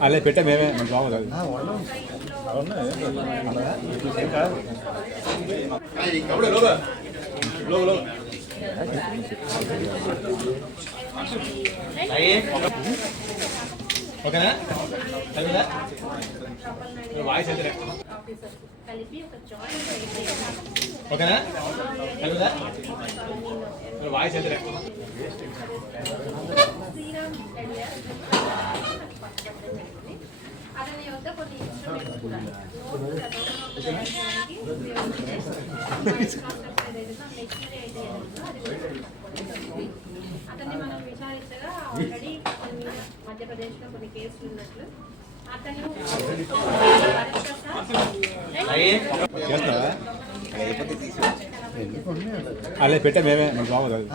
అలా పెట్టా మేమే మన బాగుంది ఓకేనా వాయిస్ ఎంత ఓకేనా వాయిస్ ఎంత అతని యొక్క కొన్ని ఇన్స్ట్రుమెంట్స్ కూడా అతన్ని మనం విచారించగా ఆల్రెడీ మధ్యప్రదేశ్లో కొన్ని కేసులు ఉన్నట్లు అతను అలా పెట్టా మేమే మన బాగుంది